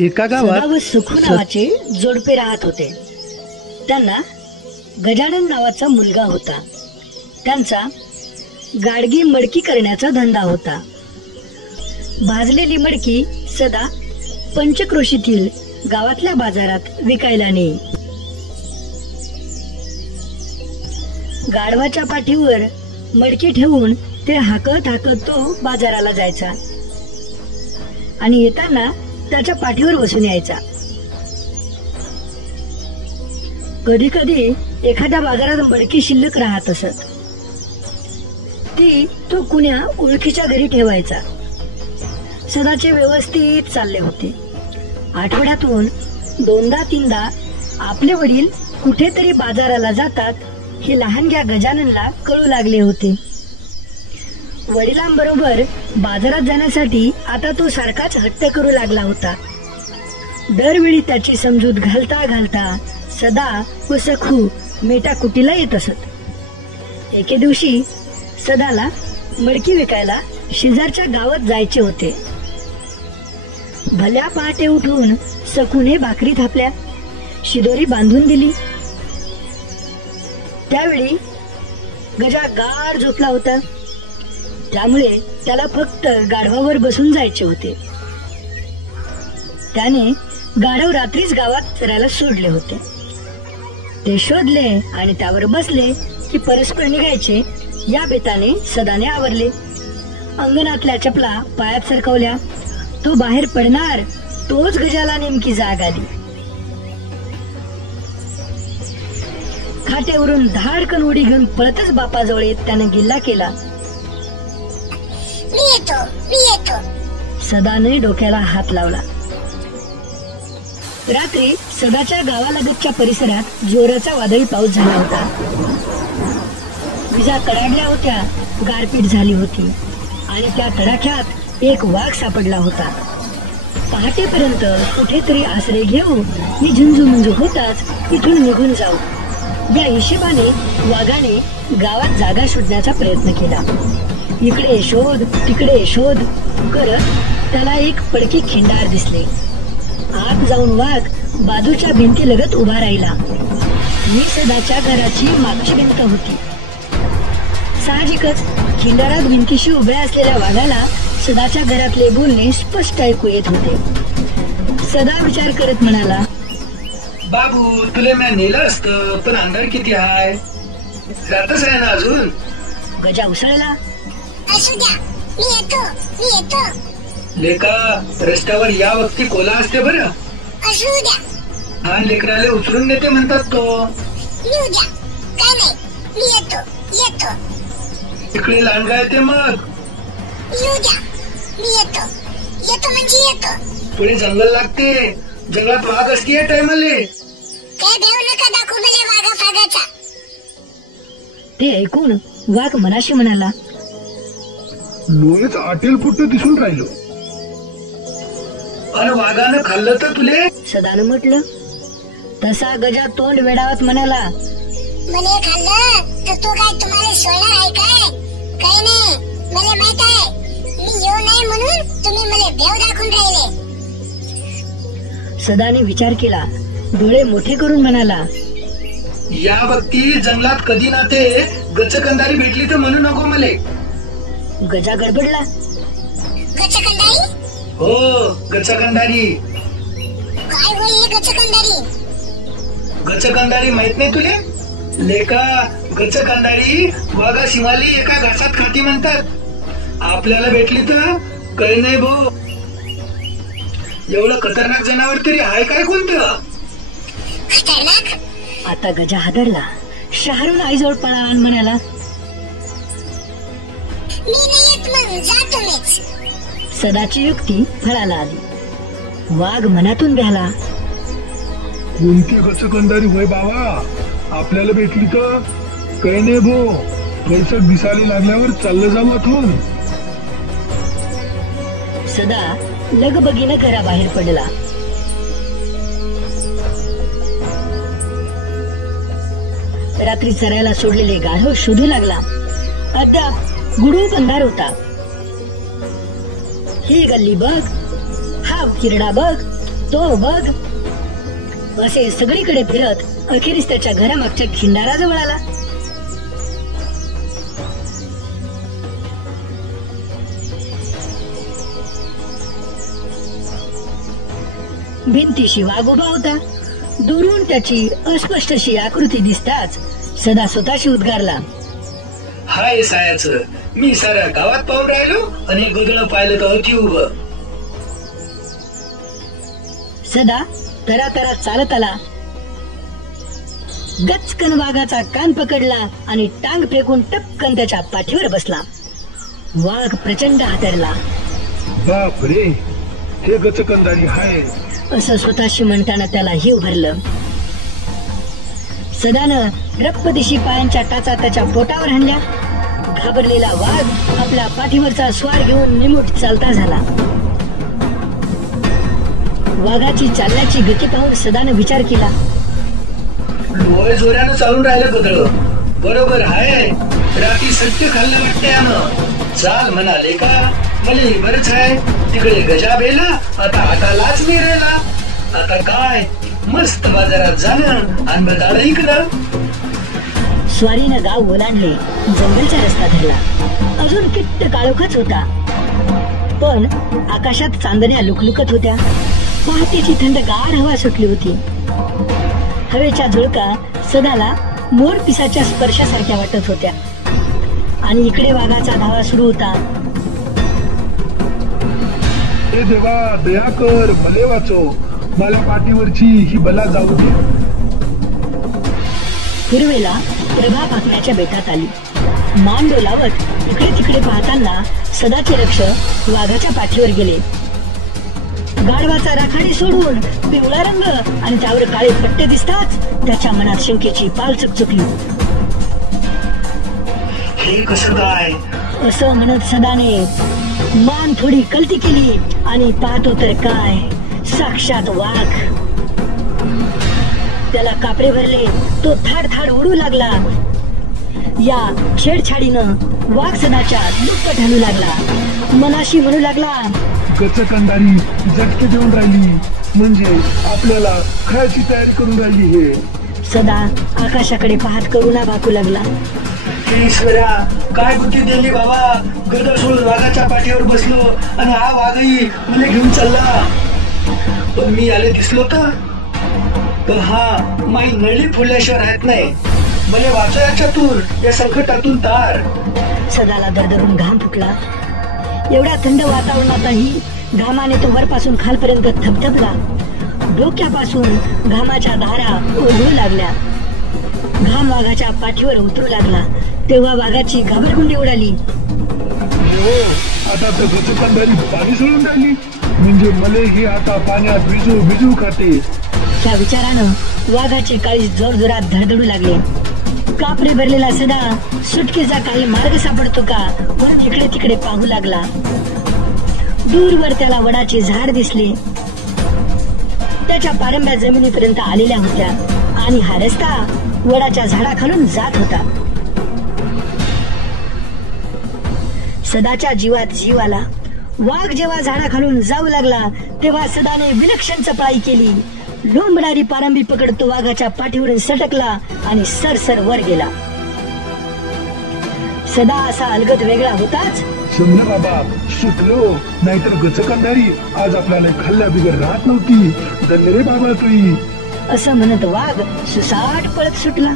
एका गावात सदा व सुखू नावाचे जोडपे राहत होते. त्यांना गजानन नावाचा मुलगा होता. त्यांचा गाडगी मडकी करण्याचा धंदा होता. भाजलेली मडकी सदा पंचक्रोशीतील गावातल्या बाजारात विकायला नेई. गाढवाच्या पाठीवर मडकी ठेवून ते हाकत हाकत तो बाजाराला जायचा आणि येताना त्याच्या पाठीवर बसून यायचा. कधी कधी एखाद्या बाजारात मडकी शिल्लक राहत असत. ती तो कुण्या ओळखीच्या घरी ठेवायचा. सदाचे व्यवस्थित चालले होते. आठवड्यातून 2-3दा आपले वडील कुठेतरी बाजाराला जातात हे लहानग्या गजाननला कळू लागले होते. वडिलांबरोबर बाजारात जाण्यासाठी आता तो सारखाच हट्ट करू लागला होता. दरवेळी त्याची समजूत घालता घालता सदा व सखू मेटाकुटीला येत असत. एके दिवशी सदाला मडकी विकायला शेजारच्या गावात जायचे होते. भल्या पहाटे उठून सखूने भाकरी थापल्या, शिदोरी बांधून दिली. त्यावेळी गजा गाढ झोपला होता. त्यामुळे त्याला फक्त गाढवावर बसून जायचे होते. त्याने गाढव रात्रीच गावात चरायला सोडले होते. ते शोधले आणि त्यावर बसले की परस्पर निघायचे या बेताने सदाने आवरले. अंगणातल्या चपला पायात सरकवल्या. तो बाहेर पडणार तोच गजाला नेमकी जाग आली. खाट्यावरून धाडकन उडी घेऊन पळतच बापाजवळ येत त्याने गिल्ला केला. मी येतो. सदाने डोक्याला हात लावला. रात्री सदाच्या गावालगतच्या परिसरात जोराचा वादळी पाऊस झाला होता. विजा कडाडल्या होत्या. गारपीट झाली होती आणि त्या तडाख्यात एक वाघ सापडला होता. पहाटेपर्यंत कुठेतरी आसरे घेऊ मी झुंजू होताच इथून निघून जाऊ या हिशेबाने वाघाने गावात जागा शोधण्याचा प्रयत्न केला. इकडे शोध तिकडे शोध करत त्याला एक पडकी खिंडार दिसले. आत जाऊन वाघ बाजूच्या भिंतीलगत उभा राहिला. मी सदाच्या घराची मागची भिंत होती. साहजिकच खिंडारात भिंतीशी उभ्या असलेल्या वाघाला सदाच्या घरातले बोलणे स्पष्ट ऐकू येत होते. सदा विचार करत म्हणाला, बाबू तुला मी नेलं असतं पण अंधार किती आहे, रातच आहे ना अजून. गजा उसळला. असू द्या, मी येतो. लेका रस्त्यावर या वक्ती कोला असते बरं. असू द्या. हा लेकराले उचलून नेते म्हणतात तो. येऊ द्या, काय नाही, मी येतो. इकडे लांडगा येते मग. येऊ द्या, मी येतो म्हणजे येतो. पुढे जंगल लागते. जंगलात वाघ असते या टायमाले. काय भेव नका दाखवू मला वाघा फागाचा. ते ऐकून वाघ मनाशी म्हणाला, लोणीच आटेल फुट दिसून राहिलो. आणि वाघानं खाल्लं तर तुले. सदानं म्हटलं. तसा गजा तोंड वेडावत म्हणाला, मला खाल्लं तर तो काय तुम्हाला सोडणार आहे काय? काही नाही, मला माहित आहे. मी येऊ नाही म्हणून तुम्ही मला भेव दाखवून राहिले. सदाने विचार केला. डोळे मोठे करून म्हणाला, या वक्ती जंगलात कधी ना ते गचकंदारी भेटली तर म्हणू नको मले. गजा गडबडला. गचकंदारी? हो गचकंदारी. काय होई गचकंदारी? गचकंदारी माहित नाही तुले? लेका गचकंदारी वाघा शिवाली एका घासात खाती म्हणतात. आपल्याला भेटली तर काही नाही भाऊ. एवढं खतरनाक जनावर तरी आहे काय कोणतं? खतरनाक? आता गजा हादरला. शहरून आईजवळ पळा आणि म्हणाला, मी नाही येत मग, जा तुम्हीच. सदाची युक्ती फळाला आली. वाघ मनातून भ्याला. कोणती गचकंदारी होय बाबा, आपल्याला भेटली तर काही नाही भो. पैसे दिसायला लागल्यावर चाललं जाऊ आठवून. सदा लगबगीनं घराबाहेर पडला. रात्री चरायला सोडलेले गाढव शोधू लागला. अद्याप गुडूप अंधार होता. ही गल्ली बघ, हा किरडा बघ, तो बघ, असे सगळीकडे फिरत अखेरीस त्याच्या घरामागच्या खिंडाराजवळ आला. भिंतीशी वाघ उभा होता. दुरून त्याची अस्पष्ट अशी आकृती दिसताच सदा स्वतःशी उद्गारला, हाय सायाचं, मी साऱ्या गावात पाहून राहिलो आणि गदळ पाहिलं तर अति उभं. सदा तरा तरा चालत आला. गचकन वाघाचा कान पकडला आणि टांग फेकून टपकन त्याच्या पाठीवर बसला. वाघ प्रचंड हादरला. बाप रे, हे गचकंदारी हाय असं स्वतःशी म्हणताना त्याला हिव भरलं. सदानं रप्पदिशी पायांच्या टाचा त्याच्या पोटावर हाणल्या. घाबरलेला वाघ आपल्या पाठीवरचा स्वार घेऊन निमूट चालता झाला. वाघाची चालण्याची गती पाहून सदानं विचार केला, डोळे जोरानं चालून राहिलं गदळ. बरोबर हाय, रात्री सत्य खाल्लं वाटतंय आम्हाला. चाल म्हणाले का, मला बरंच आहे. तिकडे गजा बेला, आता हातालाच मिळेला. आता काय मस्त बाजारात जाणं आणि बदाड इकडं. स्वारीनं गाव ओलांडले, जंगलचा रस्ता धरला. अजून किट्ट काळोखच होता, पण आकाशात चांदण्या लुकलुकत होत्या. पहाटेची थंडगार हवा सुटली होती. हवेच्या झुळका सदाला मोर पिसाच्या स्पर्शासारख्या वाटत होत्या. आणि इकडे वाघाचा धावा सुरू होता. हे देवा, दया कर, भले वाचो, मला पाठीवरची ही बला जाऊ दे. पूर्वेला प्रभा पाकण्याच्या बेटात आली. मान डोलावत इकडे तिकडे पाहताना सदाचे लक्ष वाघाच्या पाठीवर गेले. गाढवाचा राखाडी सोडून पिवळा रंग आणि त्यावर काळे पट्टे दिसताच त्याच्या मनात शंकेची पाल चुकचुकली. हे कसं काय, असं म्हणत सदाने मान थोडी कलती केली आणि पाहतो तर काय, साक्षात वाघ. त्याला कापरे भरले. तो थाड थाड उडू लागला. या छेडछाडीनं वाघ सदाच्या दुप्पट हलू लागला. मनाशी म्हणू लागला, गचकंदारी झटके देऊन राहिली, म्हणजे आपल्याला खायची तयारी करून राहिली. हे सदा आकाशाकडे पाहत करुणा भाकू लागला. हे ईश्वरा, काय बुद्धी दिली बाबा. गदळ सोडून वाघाच्या पाठीवर बसलो आणि हा वाघही मला घेऊन चालला. पण मी आले दिसलो का, तर हा माई नळी फुलल्याशिवाय राहत नाही. मला वाचो याच्यातून, या संकटातून तार. सदाला दरदरून घाम फुटला. एवढ्या थंड वातावरणातही घामाने तो वरपासून खालपर्यंत थपथपला. डोक्यापासून घामाच्या धारा ओढू लागल्या. घाम वाघाच्या पाठीवर उतरू लागला. तेव्हा वाघाची घाबरगुंडी उडाली. हो, आता तर गचकंदारी पाणी सोडून राहिली, म्हणजे मले हे आता पाण्यात भिजू भिजू खाते. त्या विचारानं वाघाचे काळीज जोरजोरात धडधडू लागले. कापरे भरलेला सदा सुटकेचा काही मार्ग सापडतो का म्हणून इकडे तिकडे पाहू लागला. दूरवर त्याला वडाचे झाड दिसले. त्याच्या पारंब्या जमिनीपर्यंत आलेल्या होत्या आणि हा रस्ता वडाच्या झाडाखालून जात होता. सदाच्या जीवात जीव आला. वाघ जेव्हा झाडाखालून जाऊ लागला तेव्हा सदाने विलक्षण चपळाई केली. लोंबणारी पारंबी पकडतो वाघाच्या पाठीवरून सटकला आणि सरसर वर गेला. सदा असा अलगद वेगळा होताच समजा बाबा, सुटलो, नाहीतर गचकंदारी आज आपल्याला खाल्ल्या बिगर राहत नव्हती. धन्य रे बाबा तुई. असं म्हणत वाघ सुसाट पळत सुटला.